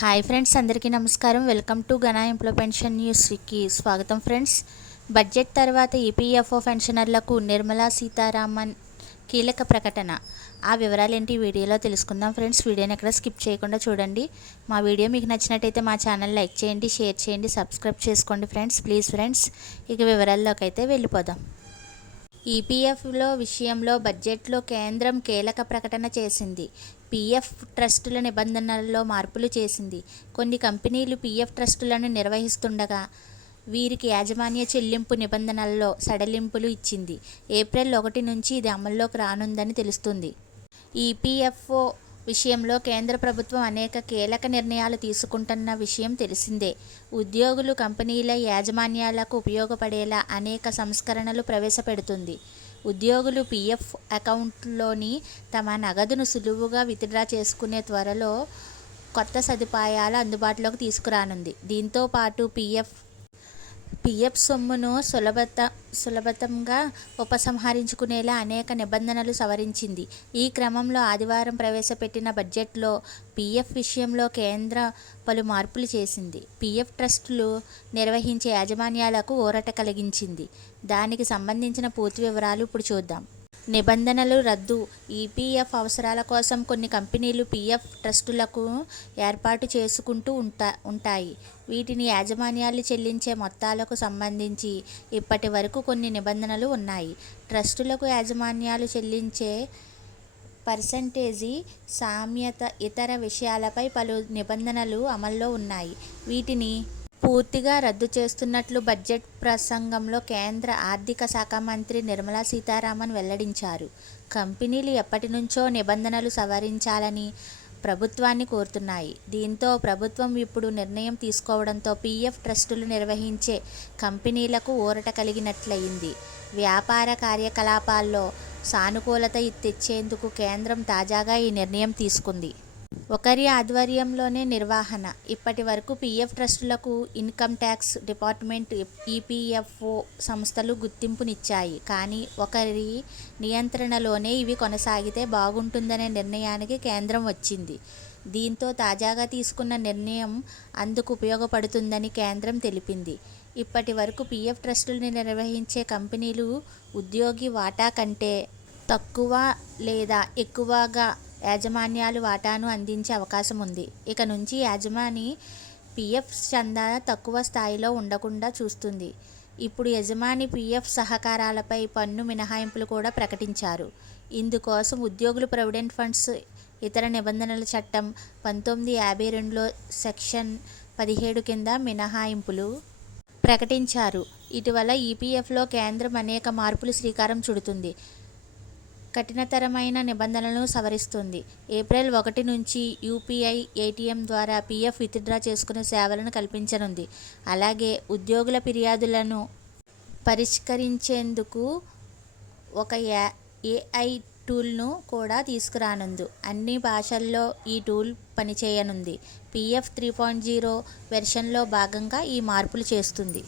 Hi friends అందరికీ నమస్కారం. Welcome to గనా ఎంప్లో పెన్షన్ న్యూస్కి స్వాగతం ఫ్రెండ్స్. బడ్జెట్ తర్వాత ఈపీఎఫ్ఓ పెన్షనర్లకు నిర్మలా సీతారామన్ కీలక ప్రకటన. ఆ వివరాలు ఏంటి వీడియోలో తెలుసుకుందాం ఫ్రెండ్స్. వీడియోని ఎక్కడ స్కిప్ చేయకుండా చూడండి. మా వీడియో మీకు నచ్చినట్టయితే మా ఛానల్ లైక్ చేయండి షేర్ చేయండి సబ్స్క్రైబ్ చేసుకోండి ఫ్రెండ్స్. ప్లీజ్ ఫ్రెండ్స్ ఇక వివరాల్లోకి అయితే వెళ్ళిపోదాం. ఈపీఎఫ్లో విషయంలో బడ్జెట్లో కేంద్రం కీలక ప్రకటన చేసింది. పీఎఫ్ ట్రస్టుల నిబంధనలలో మార్పులు చేసింది. కొన్ని కంపెనీలు పీఎఫ్ ట్రస్టులను నిర్వహిస్తుండగా వీరికి యాజమాన్య చెల్లింపు నిబంధనలలో సడలింపులు ఇచ్చింది. ఏప్రిల్ ఒకటి నుంచి ఇది అమల్లోకి రానుందని తెలుస్తుంది. ఈపీఎఫ్ఓ విషయంలో కేంద్ర ప్రభుత్వం అనేక కీలక నిర్ణయాలు తీసుకుంటున్న విషయం తెలిసిందే. ఉద్యోగులు కంపెనీల యాజమాన్యాలకు ఉపయోగపడేలా అనేక సంస్కరణలు ప్రవేశపెడుతుంది. ఉద్యోగులు పీఎఫ్ అకౌంట్లోని తమ నగదును సులువుగా విత్డ్రా చేసుకునే త్వరలో కొత్త సదుపాయాలు అందుబాటులోకి తీసుకురానుంది. దీంతో పాటు పీఎఫ్ పీఎఫ్ సొమ్మును సులభత సులభతంగా ఉపసంహరించుకునేలా అనేక నిబంధనలు సవరించింది. ఈ క్రమంలో ఆదివారం ప్రవేశపెట్టిన బడ్జెట్లో పీఎఫ్ విషయంలో కేంద్ర పలు మార్పులు చేసింది. పీఎఫ్ ట్రస్టులు నిర్వహించే యాజమాన్యాలకు ఊరట కలిగించింది. దానికి సంబంధించిన పూర్తి వివరాలు ఇప్పుడు చూద్దాం. నిబంధనలు రద్దు. ఈపీఎఫ్ అవసరాల కోసం కొన్ని కంపెనీలు పీఎఫ్ ట్రస్టులకు ఏర్పాటు చేసుకుంటూ ఉంటా ఉంటాయి. వీటిని యాజమాన్యాలు చెల్లించే మొత్తాలకు సంబంధించి ఇప్పటి వరకు కొన్ని నిబంధనలు ఉన్నాయి. ట్రస్టులకు యాజమాన్యాలు చెల్లించే పర్సంటేజీ సామ్యత ఇతర విషయాలపై పలు నిబంధనలు అమల్లో ఉన్నాయి. వీటిని పూర్తిగా రద్దు చేస్తున్నట్లు బడ్జెట్ ప్రసంగంలో కేంద్ర ఆర్థిక శాఖ మంత్రి నిర్మలా సీతారామన్ వెల్లడించారు. కంపెనీలు ఎప్పటి నుంచో నిబంధనలు సవరించాలని ప్రభుత్వాన్ని కోరుతున్నాయి. దీంతో ప్రభుత్వం ఇప్పుడు నిర్ణయం తీసుకోవడంతో పీఎఫ్ ట్రస్టులు నిర్వహించే కంపెనీలకు ఊరట కలిగినట్లయింది. వ్యాపార కార్యకలాపాల్లో సానుకూలత తెచ్చేందుకు కేంద్రం తాజాగా ఈ నిర్ణయం తీసుకుంది. ఒకరి ఆధ్వర్యంలోనే నిర్వహణ. ఇప్పటి వరకు పీఎఫ్ ట్రస్టులకు ఇన్కమ్ ట్యాక్స్ డిపార్ట్మెంట్ ఈపీఎఫ్ఓ సంస్థలు గుర్తింపునిచ్చాయి. కానీ ఒకరి నియంత్రణలోనే ఇవి కొనసాగితే బాగుంటుందనే నిర్ణయానికి కేంద్రం వచ్చింది. దీంతో తాజాగా తీసుకున్న నిర్ణయం అందుకు ఉపయోగపడుతుందని కేంద్రం తెలిపింది. ఇప్పటి వరకు పీఎఫ్ ట్రస్టులను నిర్వహించే కంపెనీలు ఉద్యోగి వాటా కంటే తక్కువ లేదా ఎక్కువగా యాజమాన్యాలు వాటాను అందించే అవకాశం ఉంది. ఇక నుంచి యాజమాని పీఎఫ్ చందా తక్కువ స్థాయిలో ఉండకుండా చూస్తుంది. ఇప్పుడు యజమాని పీఎఫ్ సహకారాలపై పన్ను మినహాయింపులు కూడా ప్రకటించారు. ఇందుకోసం ఉద్యోగులు ప్రొవిడెంట్ ఫండ్స్ ఇతర నిబంధనల చట్టం పంతొమ్మిది యాభై రెండులో సెక్షన్ పదిహేడు కింద మినహాయింపులు ప్రకటించారు. ఇటీవల ఈపీఎఫ్లో కేంద్రం అనేక మార్పులు శ్రీకారం చుడుతుంది. కఠినతరమైన నిబంధనలను సవరిస్తుంది. ఏప్రిల్ ఒకటి నుంచి యూపీఐ ఏటీఎం ద్వారా పీఎఫ్ విత్డ్రా చేసుకునే సేవలను కల్పించనుంది. అలాగే ఉద్యోగుల ఫిర్యాదులను పరిష్కరించేందుకు ఒక ఏఐ టూల్ను కూడా తీసుకురానుంది. అన్ని భాషల్లో ఈ టూల్ పనిచేయనుంది. పీఎఫ్ త్రీ పాయింట్ జీరో వెర్షన్లో భాగంగా ఈ మార్పులు చేస్తుంది.